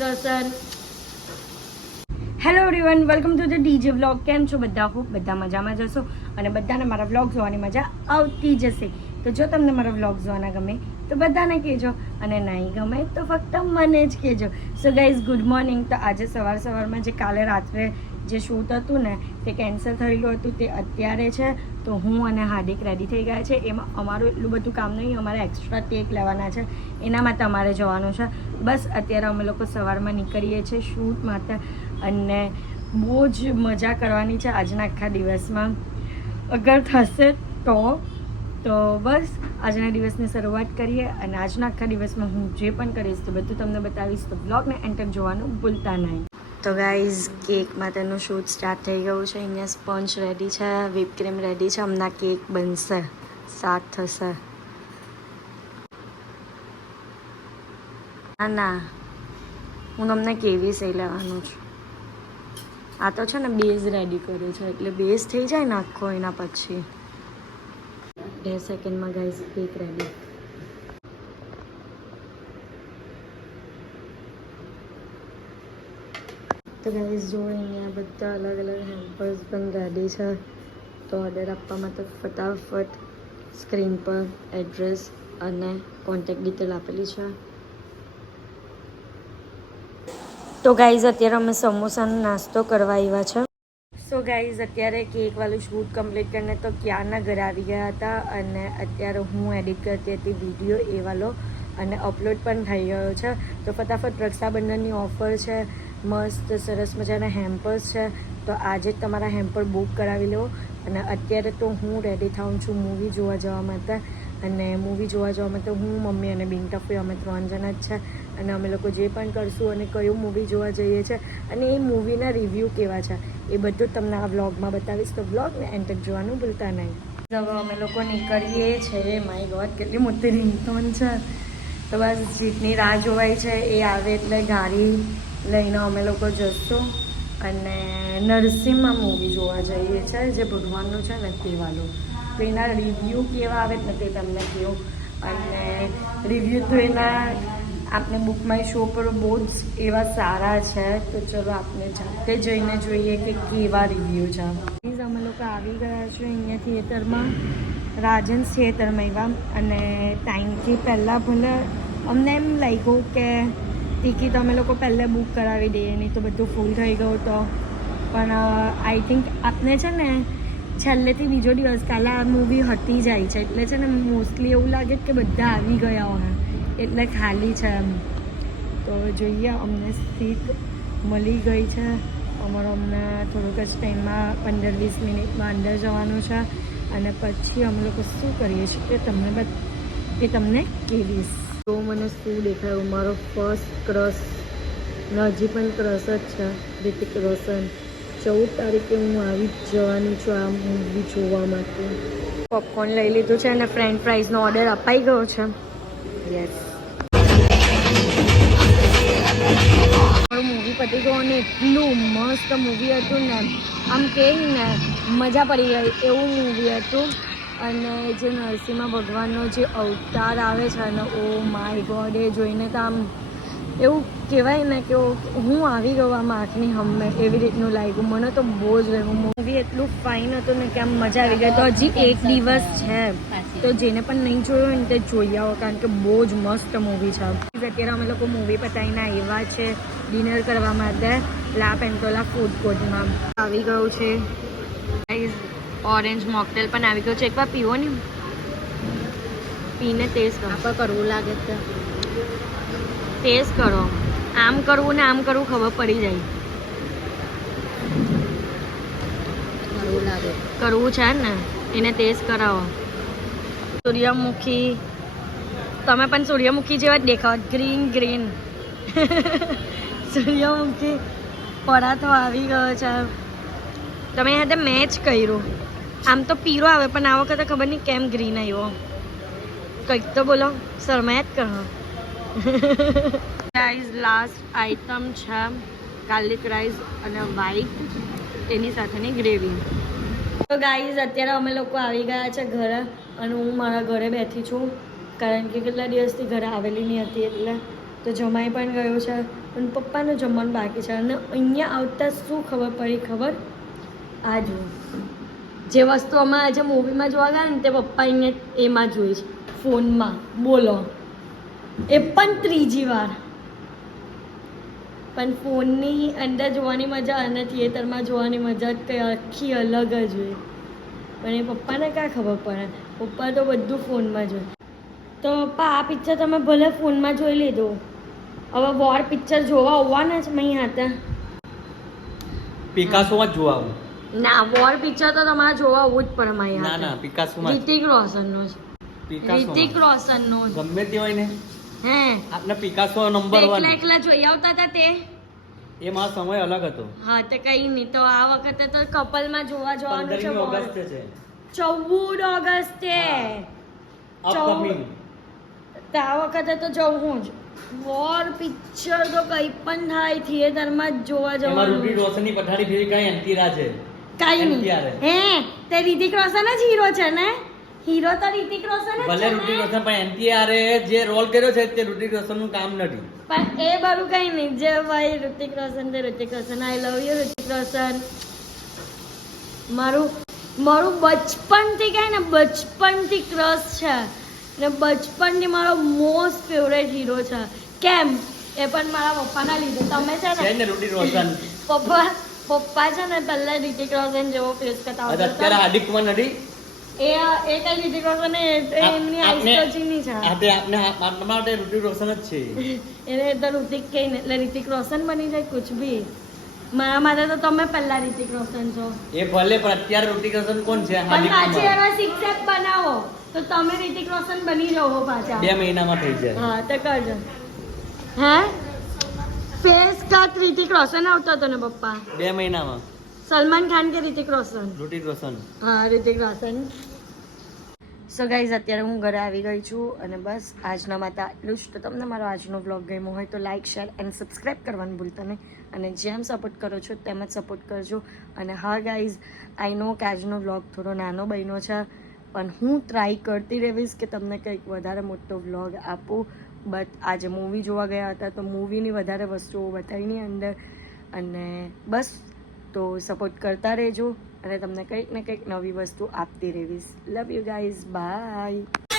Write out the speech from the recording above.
Krishna. Hello everyone, welcome to the DJ vlog. કેમ છો બધા? ખૂબ બધા મજામાં જશો અને બધાને મારા વ્લોગ જોવાની મજા આવતી જશે. તો જો તમને મારા વ્લોગ જોવાના ગમે તો બધાને કહેજો અને નહીં ગમે તો ફક્ત મને જ કહેજો. So guys, good morning. તો આજે સવારમાં જે કાલે રાત્રે જે શૂટ હતું ને તે કેન્સલ થયેલું હતું તે અત્યારે છે. તો હું અને હાર્દિક રેડી થઈ ગયા છે. એમાં અમારું એટલું બધું કામ નહીં, અમારે એક્સ્ટ્રા ટેક લેવાના છે, એના માટે અમારે જવાનું છે. બસ અત્યારે અમે લોકો સવારમાં નીકળીએ છીએ શૂટ માટે અને બહુ જ મજા કરવાની છે આજના આખા દિવસમાં. અગર થશે તો બસ આજના દિવસની શરૂઆત કરીએ અને આજના આખા દિવસમાં હું જે પણ કરીશ તો બધું તમને બતાવીશ. તો બ્લોગને એન્ટર જોવાનું ભૂલતા નહીં. તો ગાઈઝ, કેક માટેનું શૂટ સ્ટાર્ટ થઈ ગયું છે. અહીંયા સ્પંચ રેડી છે, વ્હીપ ક્રીમ રેડી છે. હમણાં કેક બનશે, સ્ટાર્ટ થશે. ના, હું તમને કેવી સહી લેવાનું છું. આ તો છે ને બેઝ રેડી કર્યો છે, એટલે બેઝ થઈ જાય ને આખો, એના પછી 2 સેકન્ડમાં ગાઈઝ કેક રેડી. તો ગાઈઝ જો અહીંયા બધા અલગ અલગ હેમ્પર્સ પણ રેડી છે. તો ઓર્ડર આપવા માટે ફટાફટ સ્ક્રીન પર એડ્રેસ અને કોન્ટેક્ટ ડિટેલ આપેલી છે. તો ગાઈઝ અત્યારે અમે સમોસાનો નાસ્તો કરવા આવ્યા છે. સો ગાઈઝ અત્યારે કેકવાળું શૂટ કમ્પ્લીટ કરીને તો ક્યારના ઘરે આવી ગયા હતા અને અત્યારે હું એડિટ કરતી હતી વિડીયો એ વાળો અને અપલોડ પણ થઈ ગયો છે. તો ફટાફટ રક્ષાબંધનની ઓફર છે, મસ્ત સરસ મજાના હેમ્પર્સ છે. તો આજે જ તમારા હેમ્પર બુક કરાવી લો. અને અત્યારે તો હું રેડી થાઉં છું મૂવી જોવા જવા માટે. અને મૂવી જોવા જવા માટે હું, મમ્મી અને બિન્ટફી અમે 3 જણા જ છે. અને અમે લોકો જે પણ કરશું અને કયું મૂવી જોવા જઈએ છીએ અને એ મૂવીના રિવ્યૂ કેવા છે એ બધું તમને આ વ્લોગમાં બતાવીશ. તો વ્લોગને એન્ટર જોવાનું ભૂલતા નહીં. હવે અમે લોકો નીકળીએ છીએ. માય ગોડ, કેટલી મોટી રિંગટોન છે. તો બસ જીતની રાહ જોવાય છે, એ આવે એટલે ગાડી લઈને અમે લોકો જશું અને નરસિંહમાં મૂવી જોવા જઈએ છીએ, જે ભગવાનનું છે ને તે વાળું. તો એના રિવ્યૂ કેવા આવે ને તે તમને કહું. અને રિવ્યૂ તો એના આપણે બુક માય શો પર બહુ જ એવા સારા છે. તો ચલો આપણે જાતે જઈને જોઈએ કે કેવા રિવ્યૂ છે. પ્લીઝ અમે લોકો આવી ગયા છીએ અહીંયા થિયેટરમાં, રાજન થિયેટરમાં એવા. અને ટાઈમથી પહેલાં ભલે અમને એમ લાગ્યું કે ટિકિટ અમે લોકો પહેલાં બુક કરાવી દઈએ, નહીં તો બધું ફૂલ થઈ ગયું તો. પણ આઈ થિંક આપને છે ને છેલ્લેથી બીજો દિવસ કાલે આ મૂવી હટી જાય છે, એટલે છે ને મોસ્ટલી એવું લાગે કે બધા આવી ગયા હોય એટલે ખાલી છે એમ. તો જોઈએ, અમને સીટ મળી ગઈ છે. અમારો અમને થોડુંક જ ટાઈમમાં 15-20 મિનિટમાં અંદર જવાનું છે અને પછી અમે લોકો શું કરીએ છીએ કે તમને કહેવીશ. તો મને શું દેખાયું, મારો ફર્સ્ટ ક્રશ, હજી પણ ક્રશ જ છે, રિતિક રોશન. 14 તારીખે હું આવી જ જવાની છું આ મૂવી જોવા માટે. પોપકોર્ન લઈ લીધું છે અને ફ્રેન્ચ ફ્રાઈઝનો ઓર્ડર અપાઈ ગયો છે. યસ, મૂવી પતી ગયો અને એટલું મસ્ત મૂવી હતું ને, આમ કહે ને મજા પડી ગઈ એવું મૂવી હતું. અને જે નરસિંહ ભગવાનનો જે અવતાર આવે છે ને, ઓ માય ગોડ, એ જોઈને તો આમ એવું કહેવાય ને કે હું આવી ગયો આમ આંખની હમે, એવી રીતનું લાગ્યું. મને તો બહુ જ ગમ્યું. મૂવી એટલું ફાઇન હતું ને કે આમ મજા આવી ગઈ. તો હજી 1 દિવસ છે, તો જેને પણ નહીં જોયું હોય ને તે જોઈ આવો, કારણ કે બહુ જ મસ્ત મૂવી છે. અત્યારે અમે લોકો મૂવી પતાવીને આવ્યા છે ડિનર કરવા માટે લા પેન્ટોલા ફૂડ કોર્ટમાં. આવી ગયું છે ઓરેન્જ મોકટેલ પણ આવી ગયું છે. એકવાર પીવો ને, પીને ટેસ્ટ કરો. કરવું લાગે છે ટેસ્ટ કરો. આમ કરવું ને આમ કરવું ખબર પડી જાય. કરવું લાગે, કરવું છે ને, એને ટેસ્ટ કરાવો. સૂર્યમુખી, તમે પણ સૂર્યમુખી જેવા જ દેખાવ, ગ્રીન ગ્રીન સૂર્યમુખી પરાઠો આવી ગયો છે. તમે હાથે મેચ કર્યું. આમ તો પીરો આવે પણ આ વખતે ખબર નહીં કેમ ગ્રીન આવ્યો. કંઈક તો બોલો, શરમાયા જ કરો. રાઈસ લાસ્ટ આઇટમ છે, ગાર્લિક રાઈસ અને વ્હાઈટ, તેની સાથેની ગ્રેવી. તો ગાઈઝ અત્યારે અમે લોકો આવી ગયા છે ઘરે અને હું મારા ઘરે બેઠી છું, કારણ કે કેટલા દિવસથી ઘરે આવેલી નહીં હતી એટલે. તો જમાઈ પણ ગયો છે, પણ પપ્પાનું જમવાનું બાકી છે. અને અહીંયા આવતા શું ખબર પડી ખબર? આ જુઓ, જે વસ્તુ અમે આજે મૂવીમાં જોવા ગયા ને તે પપ્પા અહીંયા એમાં જોઈ છે, ફોનમાં. બોલો, એ પણ 3જી વાર. પણ ફોનની અંદર જોવાની મજા અને થિયેટરમાં જોવાની મજા કંઈ આખી અલગ જ હોય. પણ એ પપ્પાને ક્યાં ખબર પડે, પપ્પા તો બધું ફોનમાં જોઈ. તો પપ્પા આ પિક્ચર તમે ભલે ફોનમાં જોઈ લીધું, હવે વોર પિક્ચર જોવા આવવાના જ નહીં હતા. પિકાસોમાં જ જોવા આવું. ના, વોર પિક્ચર તો તમારે જોવા આવવું જ પડે મારી ના ના, પિકાસોમાં રિતિક રોશનનો જ. રિતિક રોશનનો જ ગમે તે હોય ને, હે આપને પિકાસો નંબર 1. એકલા જોઈ આવતા હતા તે. એ મારો સમય અલગ હતો. હા, તો કઈ નહીં. તો આ વખતે તો કપલમાં જોવા જવાનું છે. 15મી ઓગસ્ટે છે. 14 ઓગસ્ટે અપકમિંગ. તો આ વખતે તો જવું જ. વોર પિક્ચર તો કઈ પણ થાય થિયેટરમાં જ જોવા એમાં જવાનું. રૂટી રોશનની પઠારી ફેરી કઈ અંતિરા છે. કઈ નહીં. NTR. હે, તે રિતિક રોશન જ હીરો છે ને? હીરો તો રિતિક રોશન જ ભલે છે રૂટી ને? રોશન, પણ NTR જે રોલ કર્યો છે તે રૂટી રોશનનું કામ નથી. પણ એ બધું કઈ નહીં. જે ભાઈ ઋતિક રોશન તે ઋતિક રોશન. આઈ લવ યુ ઋતિક રોશન. મારું બચપનથી કહે ને, બચપનથી ક્રશ છે ને બચપનથી મારો મોસ્ટ ફેવરેટ હીરો છે. કેમ? એ પણ મારા પપ્પાના લીધે. તમે છે છે ને ને રૂટી રોશન. પપ્પા છે ને પહેલા રિતિક રોશન જેવો ફેસ કરતા અત્યારે હાર્દિક કુમાર નથી. એ કઈ રિતિક રોશન એમની આઈસ તો ચીની છે. આપણા માટે રૂટી રોશન જ છે. એને તો ઋતિક કઈ ને એટલે રિતિક રોશન બની જાય કુછ બી. મારા માટે તો તમે પહેલા રિતિક રોશન છો. એ ભલે, પણ અત્યારે રૂટી રોશન કોણ છે? પણ હાર્દિક પાછી કુમાર. એવા શિક્ષક બનાવો તો તમે રિતિક રોશન બની જાઓ પાછા. 2 મહિનામાં થઈ જાય. હા, તો કરજો. હે, ફેસ કટ રિતિક રોશન આવતો હતો ને પપ્પા? 2 મહિનામાં. સલમાન ખાન કે રિતિક રોશન? રૂટી રોશન. હા, રિતિક રોશન. સો ગાઈઝ, અત્યારે હું ઘરે આવી ગઈ છું અને બસ આજના માટે આટલું જ. તો તમને મારો આજનો બ્લોગ ગમ્યો હોય તો લાઇક, શેર એન્ડ સબસ્ક્રાઈબ કરવાનું ભૂલતા નહીં. અને જેમ સપોર્ટ કરો છો તેમ જ સપોર્ટ કરજો. અને હા ગાઈઝ, આઈ નો કે આજનો બ્લોગ થોડો નાનો બન્યો છે, પણ હું ટ્રાય કરતી રહીશ કે તમને કંઈક વધારે મોટો બ્લોગ આપું. બટ આજે મૂવી જોવા ગયા હતા તો મૂવીની વધારે વસ્તુઓ બતાવીની અંદર. અને બસ, તો સપોર્ટ કરતા રહેજો અને તમને કંઈક ને કંઈક નવી વસ્તુ આપતી રહીશ. Love you guys, by.